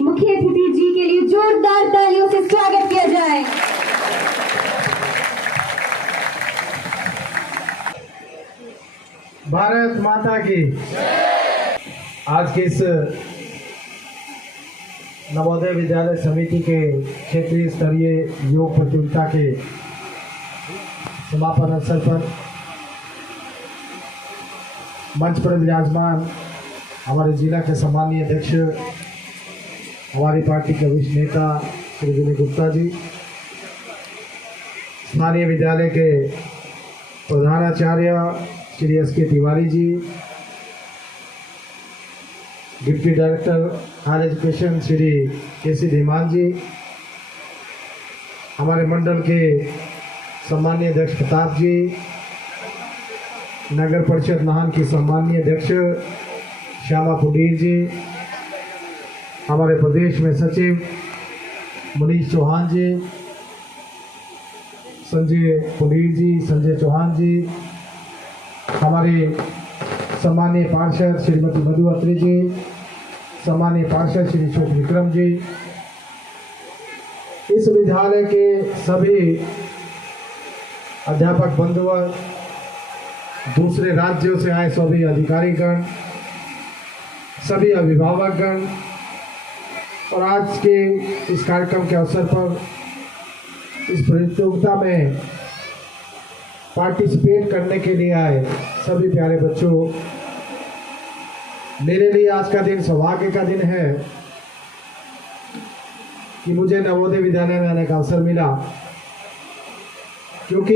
मुख्य अतिथि जी के लिए जोरदार तालियों से स्वागत किया जाए। भारत माता की। आज के इस नवोदय विद्यालय समिति के क्षेत्रीय स्तरीय योग प्रतियोगिता के समापन अवसर पर मंच पर विराजमान हमारे जिला के सम्मानीय अध्यक्ष, हमारी पार्टी के वरिष्ठ नेता श्री विनय गुप्ता जी, स्थानीय विद्यालय के प्रधानाचार्य Shri S K. Tiwari ji, deputy director higher education Shri K C. Dhiman ji, हमारे मंडल के सम्मानीय अध्यक्ष प्रताप जी, नगर परिषद नाहन की सम्मानीय अध्यक्ष श्यामा पुडीर जी, हमारे प्रदेश में सचिव मनीष चौहान जी, संजय पुडीर जी, संजय चौहान जी, हमारे सम्मानीय पार्षद श्रीमती मधु अत्री जी, सम्मानीय पार्षद श्री अशोक विक्रम जी, इस विद्यालय के सभी अध्यापक बंधुवर, दूसरे राज्यों से आए सभी अधिकारीगण, सभी अभिभावकगण और आज के इस कार्यक्रम के अवसर पर इस प्रतियोगिता में पार्टिसिपेट करने के लिए आए सभी प्यारे बच्चों, मेरे लिए आज का दिन सौभाग्य का दिन है कि मुझे नवोदय विद्यालय में आने का अवसर मिला, क्योंकि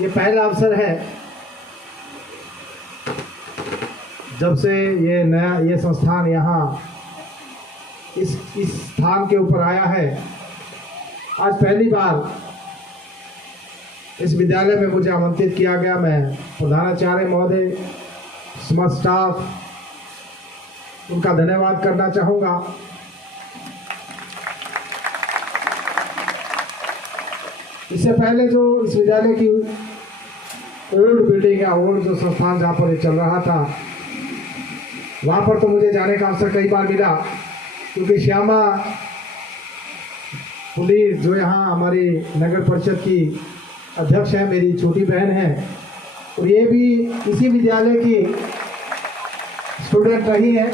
ये पहला अवसर है जब से ये संस्थान यहाँ इस स्थान के ऊपर आया है। आज पहली बार इस विद्यालय में मुझे आमंत्रित किया गया। मैं प्रधानाचार्य महोदय, समस्त स्टाफ, उनका धन्यवाद करना चाहूँगा। इससे पहले जो इस विद्यालय की ओल्ड बिल्डिंग या ओल्ड जो संस्थान जहाँ पर चल रहा था, वहाँ पर तो मुझे जाने का अवसर कई बार मिला, क्योंकि श्यामा पुडीर जो यहाँ हमारी नगर परिषद की अध्यक्ष है, मेरी छोटी बहन है, और ये भी इसी विद्यालय की स्टूडेंट रही है।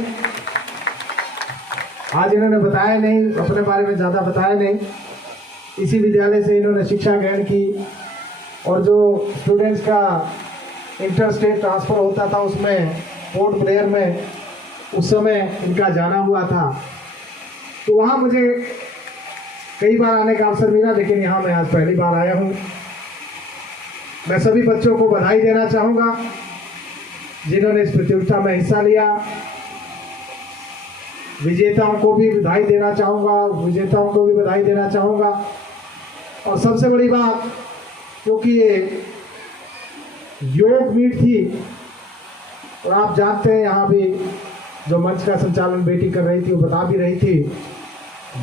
आज इन्होंने बताया नहीं, अपने बारे में ज़्यादा बताया नहीं। इसी विद्यालय से इन्होंने शिक्षा ग्रहण की, और जो स्टूडेंट्स का इंटर स्टेट ट्रांसफ़र होता था उसमें पोर्ट ब्लेयर में उस समय इनका जाना हुआ था, तो वहाँ मुझे कई बार आने का अवसर मिला, लेकिन यहाँ मैं आज पहली बार आया हूँ। मैं सभी बच्चों को बधाई देना चाहूँगा जिन्होंने इस प्रतियोगिता में हिस्सा लिया। विजेताओं को भी बधाई देना चाहूँगा, और सबसे बड़ी बात, क्योंकि ये योग मीट थी, और आप जानते हैं यहाँ भी जो मंच का संचालन बेटी कर रही थी वो बता भी रही थी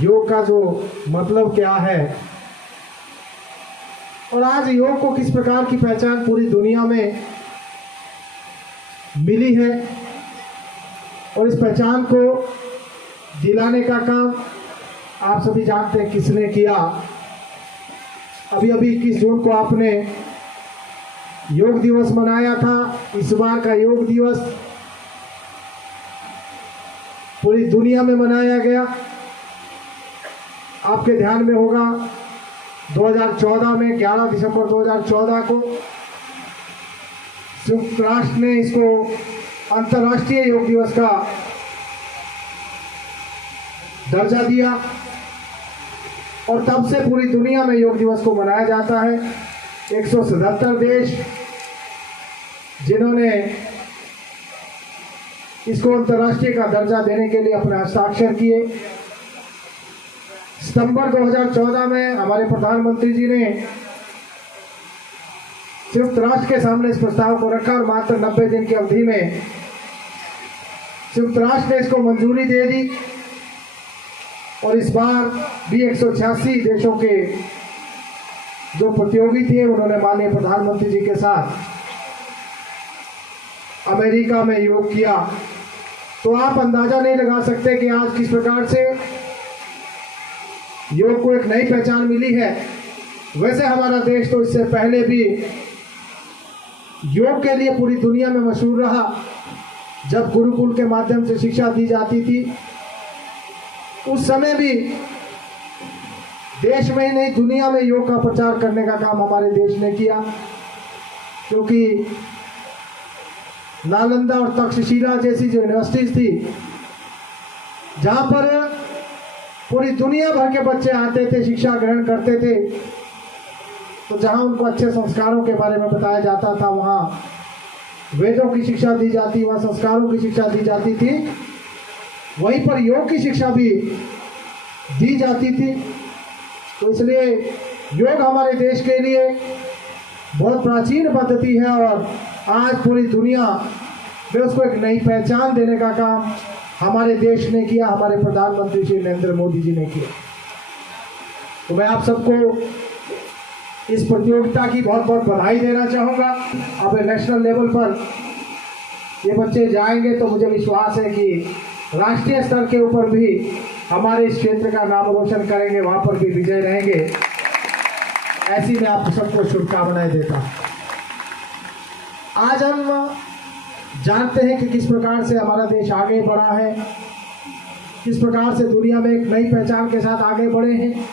योग का जो मतलब क्या है, और आज योग को किस प्रकार की पहचान पूरी दुनिया में मिली है, और इस पहचान को दिलाने का काम आप सभी जानते हैं किसने किया। अभी 21 जून को आपने योग दिवस मनाया था। इस बार का योग दिवस पूरी दुनिया में मनाया गया। आपके ध्यान में होगा 2014 में 11 दिसंबर 2014 को संयुक्त राष्ट्र ने इसको अंतर्राष्ट्रीय योग दिवस का दर्जा दिया, और तब से पूरी दुनिया में योग दिवस को मनाया जाता है। 177 देश जिन्होंने इसको अंतर्राष्ट्रीय का दर्जा देने के लिए अपने हस्ताक्षर किए। सितंबर 2014 में हमारे प्रधानमंत्री जी ने संयुक्त राष्ट्र के सामने इस प्रस्ताव को रखा, और मात्र 90 दिन की अवधि में संयुक्त राष्ट्र ने इसको मंजूरी दे दी, और इस बार भी 186 देशों के जो प्रतियोगी थे उन्होंने माननीय प्रधानमंत्री जी के साथ अमेरिका में योग किया। तो आप अंदाजा नहीं लगा सकते कि आज किस प्रकार से योग को एक नई पहचान मिली है। वैसे हमारा देश तो इससे पहले भी योग के लिए पूरी दुनिया में मशहूर रहा। जब गुरुकुल के माध्यम से शिक्षा दी जाती थी, उस समय भी देश में ही नहीं दुनिया में योग का प्रचार करने का काम हमारे देश ने किया, क्योंकि नालंदा और तक्षशिला जैसी जो यूनिवर्सिटीज थी, जहाँ पर पूरी दुनिया भर के बच्चे आते थे, शिक्षा ग्रहण करते थे, तो जहाँ उनको अच्छे संस्कारों के बारे में बताया जाता था, वहाँ वेदों की शिक्षा दी जाती, वहाँ संस्कारों की शिक्षा दी जाती थी, वहीं पर योग की शिक्षा भी दी जाती थी। तो इसलिए योग हमारे देश के लिए बहुत प्राचीन पद्धति है और आज पूरी दुनिया में उसको एक नई पहचान देने का काम हमारे देश ने किया, हमारे प्रधानमंत्री श्री नरेंद्र मोदी जी ने किया। तो मैं आप सबको इस प्रतियोगिता की बहुत बहुत बधाई देना चाहूँगा। अब नेशनल लेवल पर ये बच्चे जाएंगे तो मुझे विश्वास है कि राष्ट्रीय स्तर के ऊपर भी हमारे इस क्षेत्र का नाम रोशन करेंगे, वहाँ पर भी विजय रहेंगे। ऐसी मैं आप सबको शुभकामनाएं देता हूँ। आज हम जानते हैं कि किस प्रकार से हमारा देश आगे बढ़ा है, किस प्रकार से दुनिया में एक नई पहचान के साथ आगे बढ़े हैं।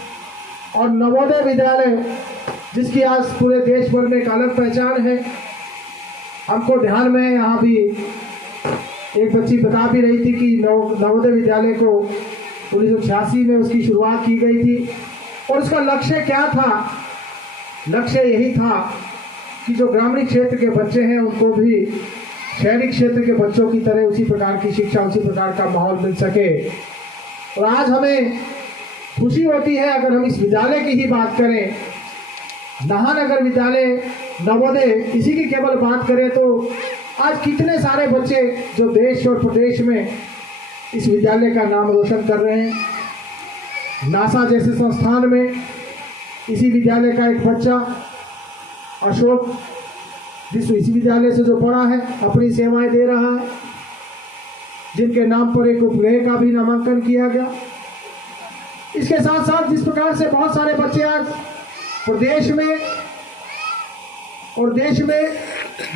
और नवोदय विद्यालय जिसकी आज पूरे देश भर में एक अलग पहचान है, हमको ध्यान में यहाँ भी एक बच्ची बता भी रही थी कि नवोदय विद्यालय को 1986 में उसकी शुरुआत की गई थी। और उसका लक्ष्य क्या था? लक्ष्य यही था कि जो ग्रामीण क्षेत्र के बच्चे हैं उनको भी शहरी क्षेत्र के बच्चों की तरह उसी प्रकार की शिक्षा, उसी प्रकार का माहौल मिल सके। और आज हमें खुशी होती है, अगर हम इस विद्यालय की ही बात करें, महानगर विद्यालय नवोदय, इसी की केवल बात करें तो आज कितने सारे बच्चे जो देश और प्रदेश में इस विद्यालय का नाम रोशन कर रहे हैं। नासा जैसे संस्थान में इसी विद्यालय का एक बच्चा अशोक, इसी विद्यालय से जो पढ़ा है, अपनी सेवाएं दे रहा है, जिनके नाम पर एक उपग्रह का भी नामांकन किया गया। इसके साथ साथ जिस प्रकार से बहुत सारे बच्चे आज प्रदेश में और देश में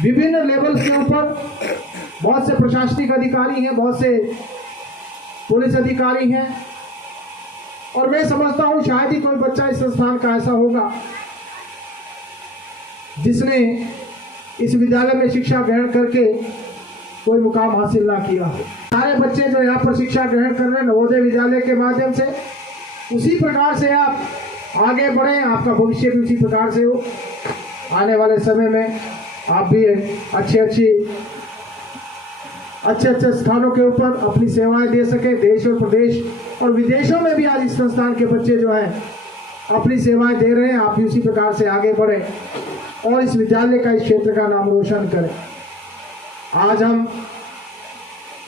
विभिन्न लेवल के ऊपर, बहुत से प्रशासनिक अधिकारी हैं, बहुत से पुलिस अधिकारी हैं, और मैं समझता हूं शायद ही कोई बच्चा इस संस्थान का ऐसा होगा जिसने इस विद्यालय में शिक्षा ग्रहण करके कोई मुकाम हासिल ना किया हो। सारे बच्चे जो यहाँ पर शिक्षा ग्रहण कर रहे हैं नवोदय विद्यालय के माध्यम से, उसी प्रकार से आप आगे बढ़ें, आपका भविष्य भी उसी प्रकार से हो। आने वाले समय में आप भी अच्छे स्थानों के ऊपर अपनी सेवाएं दे सके। देश और प्रदेश और विदेशों में भी आज इस संस्थान के बच्चे जो हैं अपनी सेवाएं दे रहे हैं। आप भी उसी प्रकार से आगे बढ़ें और इस विद्यालय का, इस क्षेत्र का नाम रोशन करें। आज हम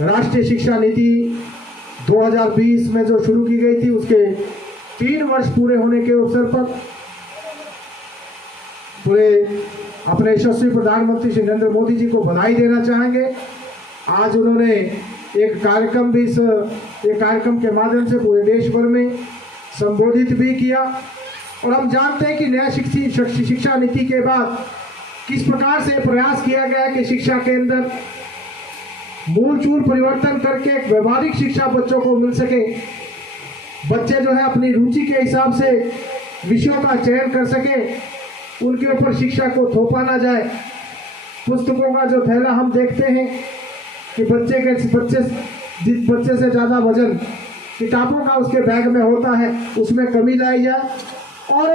राष्ट्रीय शिक्षा नीति 2020 में जो शुरू की गई थी, उसके 3 वर्ष पूरे होने के अवसर पर पूरे अपने यशस्वी प्रधानमंत्री श्री नरेंद्र मोदी जी को बधाई देना चाहेंगे। आज उन्होंने एक कार्यक्रम के माध्यम से पूरे देश भर में संबोधित भी किया। और हम जानते हैं कि नया शिक्षा नीति के बाद किस प्रकार से प्रयास किया गया है कि शिक्षा के अंदर मूलचूल परिवर्तन करके एक व्यवहारिक शिक्षा बच्चों को मिल सके। बच्चे जो है अपनी रुचि के हिसाब से विषयों का चयन कर सके, उनके ऊपर शिक्षा को थोपा ना जाए। पुस्तकों का जो थैला हम देखते हैं कि जिस बच्चे से ज़्यादा वजन किताबों का उसके बैग में होता है, उसमें कमी लाई जाए और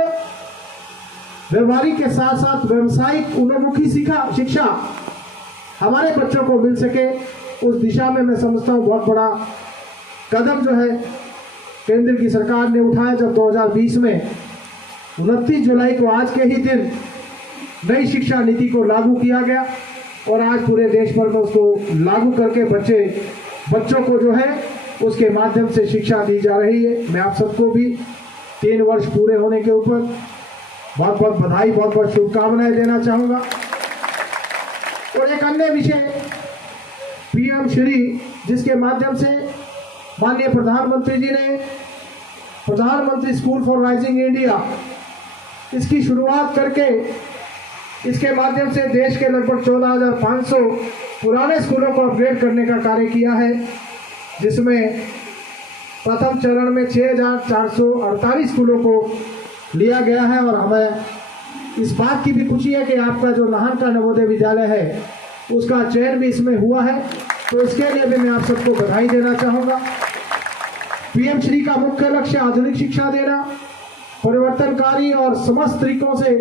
व्यवहारिक के साथ साथ व्यवसायिक उन्मुखी शिक्षा हमारे बच्चों को मिल सके। उस दिशा में मैं समझता हूँ बहुत बड़ा कदम जो है केंद्र की सरकार ने उठाया, जब 2020 में 29 जुलाई को आज के ही दिन नई शिक्षा नीति को लागू किया गया और आज पूरे देश भर में उसको लागू करके बच्चों को जो है उसके माध्यम से शिक्षा दी जा रही है। मैं आप सबको भी 3 वर्ष पूरे होने के ऊपर बहुत बहुत बधाई, बहुत बहुत शुभकामनाएं देना चाहूँगा। और एक अन्य विषय पीएम श्री, जिसके माध्यम से माननीय प्रधानमंत्री जी ने प्रधानमंत्री स्कूल फॉर राइजिंग इंडिया इसकी शुरुआत करके इसके माध्यम से देश के लगभग 14,500 पुराने स्कूलों को अपग्रेड करने का कार्य किया है, जिसमें प्रथम चरण में 6,448 स्कूलों को लिया गया है। और हमें इस बात की भी खुशी है कि आपका जो नाहन का नवोदय विद्यालय है उसका चयन भी इसमें हुआ है, तो इसके लिए भी मैं आप सबको बधाई देना चाहूँगा। पीएम श्री का मुख्य लक्ष्य आधुनिक शिक्षा देना, परिवर्तनकारी और समस्त तरीकों से,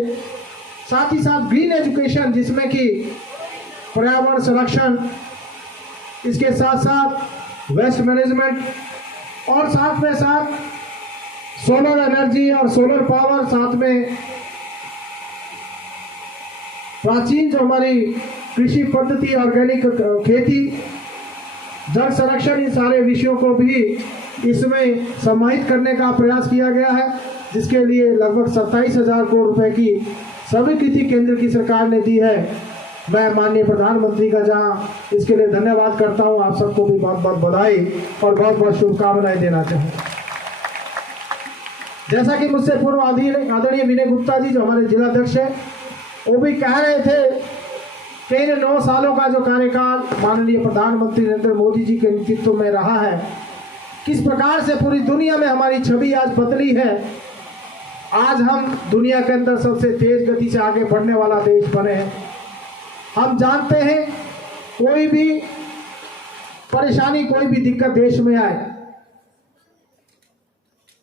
साथ ही साथ ग्रीन एजुकेशन जिसमें कि पर्यावरण संरक्षण, इसके साथ साथ वेस्ट मैनेजमेंट और साथ में साथ सोलर एनर्जी और सोलर पावर, साथ में प्राचीन जो हमारी कृषि पद्धति, ऑर्गेनिक खेती, जल संरक्षण, इन सारे विषयों को भी इसमें समाहित करने का प्रयास किया गया है, जिसके लिए लगभग 27,000 करोड़ रुपए की स्वीकृति केंद्र की सरकार ने दी है। मैं माननीय प्रधानमंत्री का जहां इसके लिए धन्यवाद करता हूं, आप सबको भी बहुत बहुत बधाई और बहुत बहुत शुभकामनाएं देना चाहूँगा। जैसा कि मुझसे पूर्व आदरणीय विनय गुप्ता जी जो हमारे जिलाध्यक्ष है, वो भी कह रहे थे कि इन 9 सालों का जो कार्यकाल माननीय प्रधानमंत्री नरेंद्र मोदी जी के नेतृत्व में रहा है, किस प्रकार से पूरी दुनिया में हमारी छवि आज बदली है। आज हम दुनिया के अंदर सबसे तेज गति से आगे बढ़ने वाला देश बने हैं। हम जानते हैं कोई भी परेशानी, कोई भी दिक्कत देश में आए,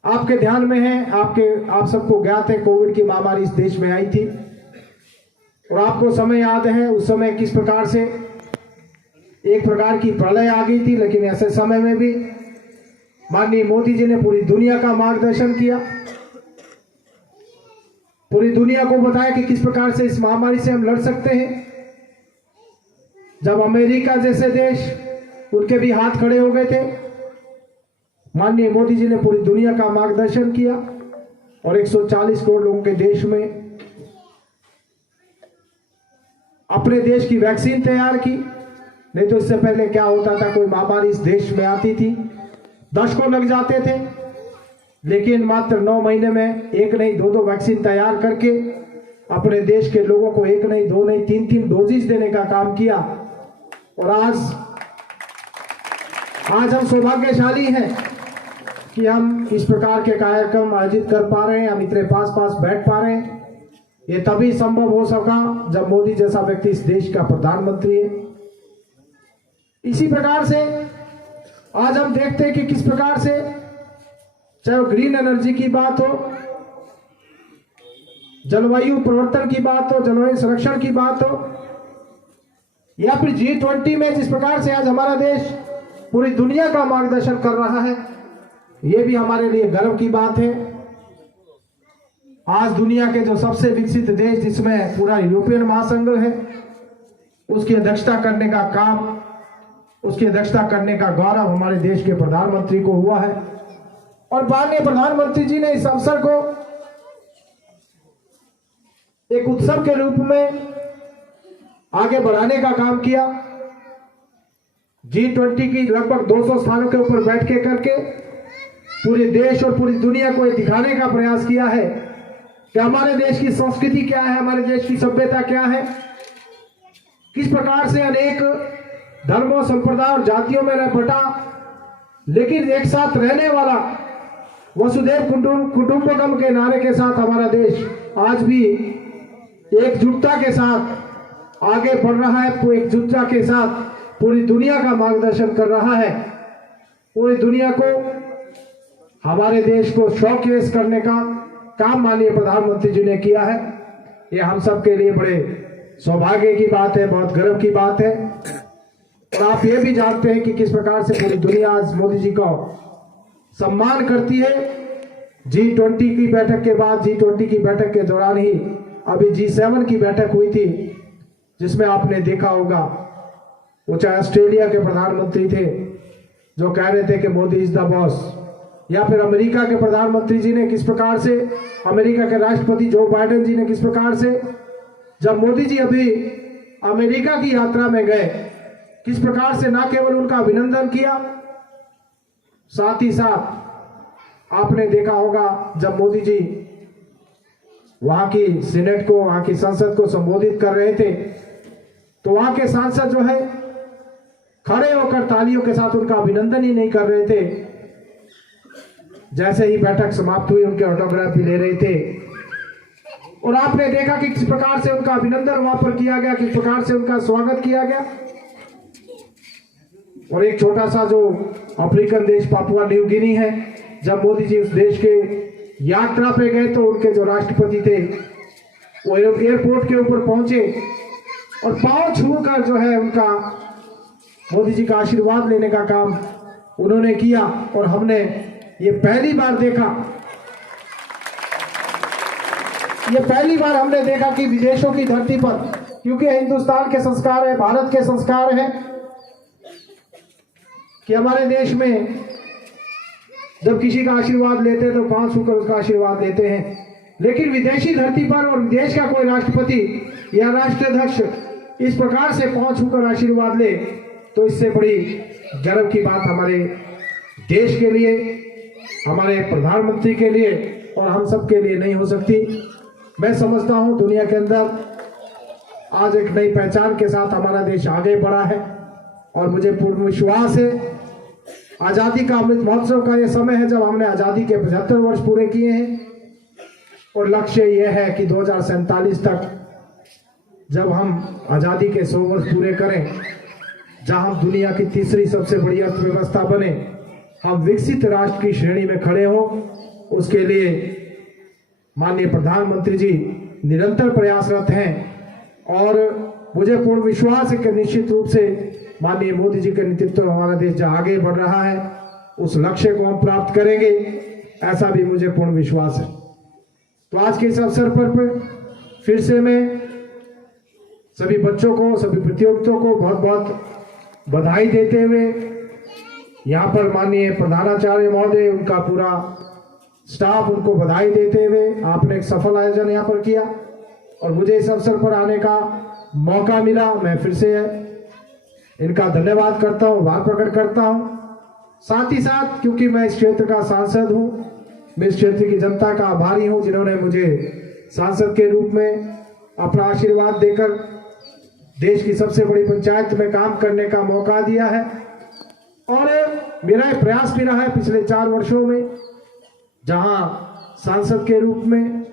आपके ध्यान में है, आप सबको ज्ञात है कोविड की महामारी इस देश में आई थी, और आपको समय याद है उस समय किस प्रकार से एक प्रकार की प्रलय आ गई थी। लेकिन ऐसे समय में भी माननीय मोदी जी ने पूरी दुनिया का मार्गदर्शन किया, पूरी दुनिया को बताया कि किस प्रकार से इस महामारी से हम लड़ सकते हैं। जब अमेरिका जैसे देश उनके भी हाथ खड़े हो गए थे, माननीय मोदी जी ने पूरी दुनिया का मार्गदर्शन किया और 140 करोड़ लोगों के देश में अपने देश की वैक्सीन तैयार की। नहीं तो इससे पहले क्या होता था, कोई महामारी इस देश में आती थी, दशकों लग जाते थे, लेकिन मात्र 9 महीने में एक नहीं 2-2 वैक्सीन तैयार करके अपने देश के लोगों को 1 नहीं 2 नहीं 3-3 डोजेज देने का काम किया। और आज हम सौभाग्यशाली हैं कि हम इस प्रकार के कार्यक्रम आयोजित कर पा रहे हैं, हम इतने पास बैठ पा रहे हैं। ये तभी संभव हो सका जब मोदी जैसा व्यक्ति इस देश का प्रधानमंत्री है। इसी प्रकार से आज हम देखते हैं कि किस प्रकार से, चाहे वो ग्रीन एनर्जी की बात हो, जलवायु परिवर्तन की बात हो, जलवायु संरक्षण की बात हो, या फिर G20 में जिस प्रकार से आज हमारा देश पूरी दुनिया का मार्गदर्शन कर रहा है, ये भी हमारे लिए गर्व की बात है। आज दुनिया के जो सबसे विकसित देश जिसमें पूरा यूरोपियन महासंघ है, उसकी अध्यक्षता करने का काम, उसकी अध्यक्षता करने का गौरव हमारे देश के प्रधानमंत्री को हुआ है। और माननीय प्रधानमंत्री जी ने इस अवसर को एक उत्सव के रूप में आगे बढ़ाने का काम किया। G20 की लगभग 200 स्थानों के ऊपर बैठ के करके पूरे देश और पूरी दुनिया को ये दिखाने का प्रयास किया है कि हमारे देश की संस्कृति क्या है, हमारे देश की सभ्यता क्या है, किस प्रकार से अनेक धर्मों, संप्रदाय और जातियों में रह बटा लेकिन एक साथ रहने वाला वसुधैव कुटुंबकम के नारे के साथ हमारा देश आज भी एकजुटता के साथ आगे बढ़ रहा है, एकजुटता के साथ पूरी दुनिया का मार्गदर्शन कर रहा है। पूरी दुनिया को, हमारे देश को शोकेस करने का काम माननीय प्रधानमंत्री जी ने किया है। ये हम सब के लिए बड़े सौभाग्य की बात है, बहुत गर्व की बात है। और आप ये भी जानते हैं कि किस प्रकार से पूरी दुनिया आज मोदी जी को सम्मान करती है। G20 की बैठक के बाद, G20 की बैठक के दौरान ही अभी G7 की बैठक हुई थी, जिसमें आपने देखा होगा वो चाहे ऑस्ट्रेलिया के प्रधानमंत्री थे जो कह रहे थे कि मोदी इज द बॉस, या फिर अमेरिका के प्रधानमंत्री जी ने किस प्रकार से, अमेरिका के राष्ट्रपति जो बाइडेन जी ने किस प्रकार से, जब मोदी जी अभी अमेरिका की यात्रा में गए किस प्रकार से न केवल उनका अभिनंदन किया, साथ ही साथ आपने देखा होगा जब मोदी जी वहां की सीनेट को, वहां की संसद को संबोधित कर रहे थे तो वहां के सांसद जो है खड़े होकर तालियों के साथ उनका अभिनंदन ही नहीं कर रहे थे। जैसे ही बैठक समाप्त हुई उनके ऑटोग्राफ भी ले रहे थे और आपने देखा कि किस प्रकार से उनका अभिनंदन वहां पर किया गया, किस प्रकार से उनका स्वागत किया गया। और एक छोटा सा जो अफ्रीकन देश पापुआ न्यू गिनी है, जब मोदी जी उस देश के यात्रा पे गए तो उनके जो राष्ट्रपति थे वो एयरपोर्ट के ऊपर पहुंचे और पांव छूकर जो है उनका मोदी जी का आशीर्वाद लेने का काम उन्होंने किया। और हमने ये पहली बार हमने देखा कि विदेशों की धरती पर, क्योंकि हिंदुस्तान के संस्कार है, भारत के संस्कार है कि हमारे देश में जब किसी का आशीर्वाद लेते हैं तो पांव छूकर उसका आशीर्वाद लेते हैं, लेकिन विदेशी धरती पर और विदेश का कोई राष्ट्रपति या राष्ट्राध्यक्ष इस प्रकार से पांव छूकर आशीर्वाद ले तो इससे बड़ी गर्व की बात हमारे देश के लिए, हमारे प्रधानमंत्री के लिए और हम सब के लिए नहीं हो सकती। मैं समझता हूं दुनिया के अंदर आज एक नई पहचान के साथ हमारा देश आगे बढ़ा है और मुझे पूर्ण विश्वास है आजादी का अमृत महोत्सव का यह समय है जब हमने आजादी के 75 वर्ष पूरे किए हैं और लक्ष्य यह है कि 2047 तक जब हम आजादी के 100 वर्ष पूरे करें, जहां हम दुनिया की तीसरी सबसे बड़ी अर्थव्यवस्था बने, हम विकसित राष्ट्र की श्रेणी में खड़े हों, उसके लिए माननीय प्रधानमंत्री जी निरंतर प्रयासरत हैं और मुझे पूर्ण विश्वास है कि निश्चित रूप से माननीय मोदी जी के नेतृत्व में हमारा देश जहां आगे बढ़ रहा है उस लक्ष्य को हम प्राप्त करेंगे, ऐसा भी मुझे पूर्ण विश्वास है। तो आज के इस अवसर पर फिर से मैं सभी बच्चों को, सभी प्रतियोगियों को बहुत बहुत बधाई देते हुए यहाँ पर माननीय प्रधानाचार्य महोदय, उनका पूरा स्टाफ, उनको बधाई देते हुए आपने एक सफल आयोजन यहाँ पर किया और मुझे इस अवसर पर आने का मौका मिला। मैं फिर से इनका धन्यवाद करता हूँ, आभार प्रकट करता हूँ। साथ ही साथ क्योंकि मैं इस क्षेत्र का सांसद हूँ, मैं इस क्षेत्र की जनता का आभारी हूँ जिन्होंने मुझे सांसद के रूप में अपना आशीर्वाद देकर देश की सबसे बड़ी पंचायत में काम करने का मौका दिया है। और मेरा ये प्रयास भी रहा है पिछले 4 वर्षों में, जहां सांसद के रूप में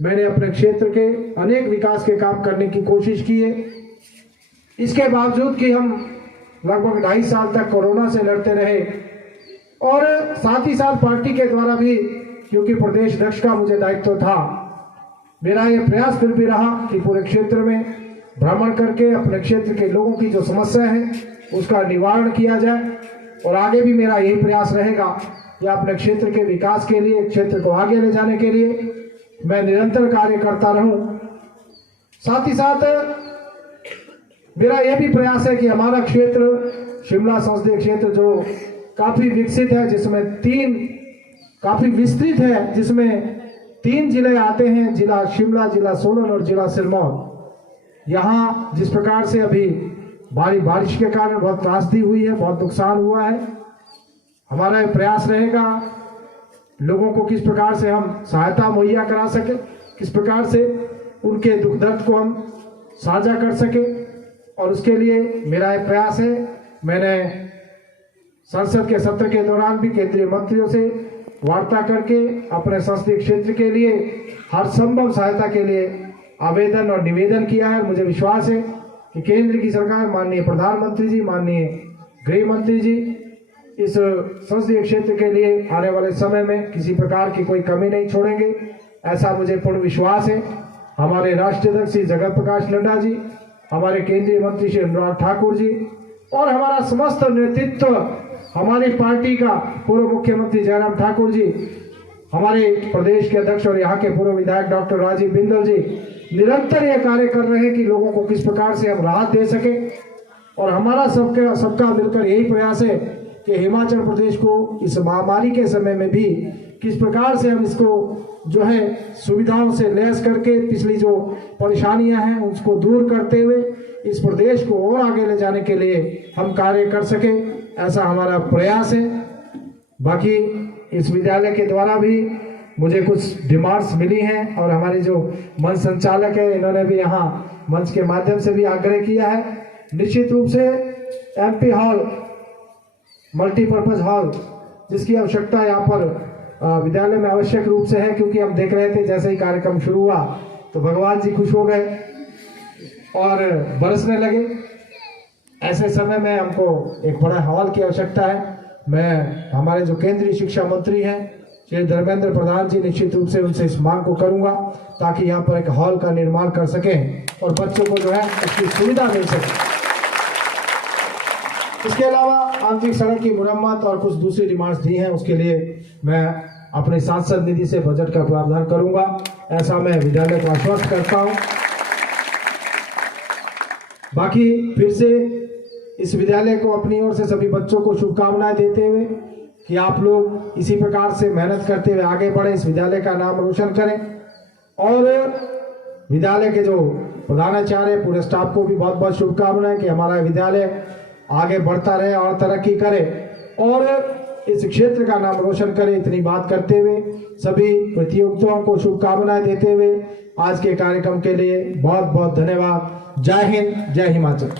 मैंने अपने क्षेत्र के अनेक विकास के काम करने की कोशिश की है। इसके बावजूद कि हम लगभग 2.5 साल तक कोरोना से लड़ते रहे और साथ ही साथ पार्टी के द्वारा भी, क्योंकि प्रदेश अध्यक्ष का मुझे दायित्व था, मेरा ये प्रयास फिर भी रहा कि पूरे क्षेत्र में भ्रमण करके अपने क्षेत्र के लोगों की जो समस्या है उसका निवारण किया जाए। और आगे भी मेरा यही प्रयास रहेगा कि अपने क्षेत्र के विकास के लिए, क्षेत्र को आगे ले जाने के लिए मैं निरंतर कार्य करता रहूं। साथ ही साथ मेरा यह भी प्रयास है कि हमारा क्षेत्र, शिमला संसदीय क्षेत्र जो काफी विकसित है, जिसमें काफी विस्तृत है, जिसमें 3 जिले आते हैं, जिला शिमला, जिला सोलन और जिला सिरमौर। यहाँ जिस प्रकार से अभी भारी बारिश के कारण बहुत त्रासदी हुई है, बहुत नुकसान हुआ है, हमारा प्रयास रहेगा लोगों को किस प्रकार से हम सहायता मुहैया करा सके, किस प्रकार से उनके दुख दर्द को हम साझा कर सके। और उसके लिए मेरा एक प्रयास है, मैंने संसद के सत्र के दौरान भी केंद्रीय मंत्रियों से वार्ता करके अपने संसदीय क्षेत्र के लिए हर संभव सहायता के लिए आवेदन और निवेदन किया है। मुझे विश्वास है कि केंद्र की सरकार, माननीय प्रधानमंत्री जी, माननीय गृह मंत्री जी इस संसदीय क्षेत्र के लिए आने वाले समय में किसी प्रकार की कोई कमी नहीं छोड़ेंगे, ऐसा मुझे पूर्ण विश्वास है। हमारे राष्ट्रीय अध्यक्ष श्री जगत प्रकाश नड्डा जी, हमारे केंद्रीय मंत्री श्री अनुराग ठाकुर जी और हमारा समस्त नेतृत्व, हमारी पार्टी का पूर्व मुख्यमंत्री जयराम ठाकुर जी, हमारे प्रदेश के अध्यक्ष और यहाँ के पूर्व विधायक डॉक्टर राजीव बिंदल जी निरंतर ये कार्य कर रहे हैं कि लोगों को किस प्रकार से हम राहत दे सके। और हमारा सबका मिलकर यही प्रयास है कि हिमाचल प्रदेश को इस महामारी के समय में भी किस प्रकार से हम इसको जो है सुविधाओं से लैस करके पिछली जो परेशानियां हैं उसको दूर करते हुए इस प्रदेश को और आगे ले जाने के लिए हम कार्य कर सके, ऐसा हमारा प्रयास है। बाकी इस विद्यालय के द्वारा भी मुझे कुछ डिमांड्स मिली हैं और हमारी जो मंच संचालक है इन्होंने भी यहाँ मंच के माध्यम से भी आग्रह किया है। निश्चित रूप से एमपी हॉल, मल्टीपर्पज हॉल, जिसकी आवश्यकता यहाँ पर विद्यालय में आवश्यक रूप से है, क्योंकि हम देख रहे थे जैसे ही कार्यक्रम शुरू हुआ तो भगवान जी खुश हो गए और बरसने लगे। ऐसे समय में हमको एक बड़ा हॉल की आवश्यकता है। मैं हमारे जो केंद्रीय शिक्षा मंत्री हैं श्री धर्मेंद्र प्रधान जी, निश्चित रूप से उनसे इस मांग को करूंगा ताकि यहाँ पर एक हॉल का निर्माण कर सकें और बच्चों को जो है उसकी सुविधा मिल सके। इसके अलावा आंतरिक सड़क की मुरम्मत और कुछ दूसरी डिमांड्स दी हैं, उसके लिए मैं अपने सांसद निधि से बजट का प्रावधान करूंगा, ऐसा मैं विद्यालय को आश्वस्त करता हूं। बाकी फिर से इस विद्यालय को अपनी ओर से सभी बच्चों को शुभकामनाएं देते हुए कि आप लोग इसी प्रकार से मेहनत करते हुए आगे बढ़े, इस विद्यालय का नाम रोशन करें और विद्यालय के जो प्रधानाचार्य पूरे स्टाफ को भी बहुत बहुत शुभकामनाएं कि हमारा विद्यालय आगे बढ़ता रहे और तरक्की करे और इस क्षेत्र का नाम रोशन करे। इतनी बात करते हुए सभी प्रतियोगिताओं को शुभकामनाएं देते हुए आज के कार्यक्रम के लिए बहुत बहुत धन्यवाद। जय हिंद, जय Himachal.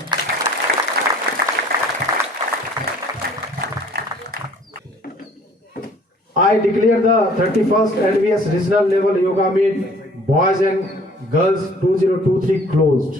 I declare the 31st NVS Regional Level Yoga Meet Boys and Girls 2023 closed.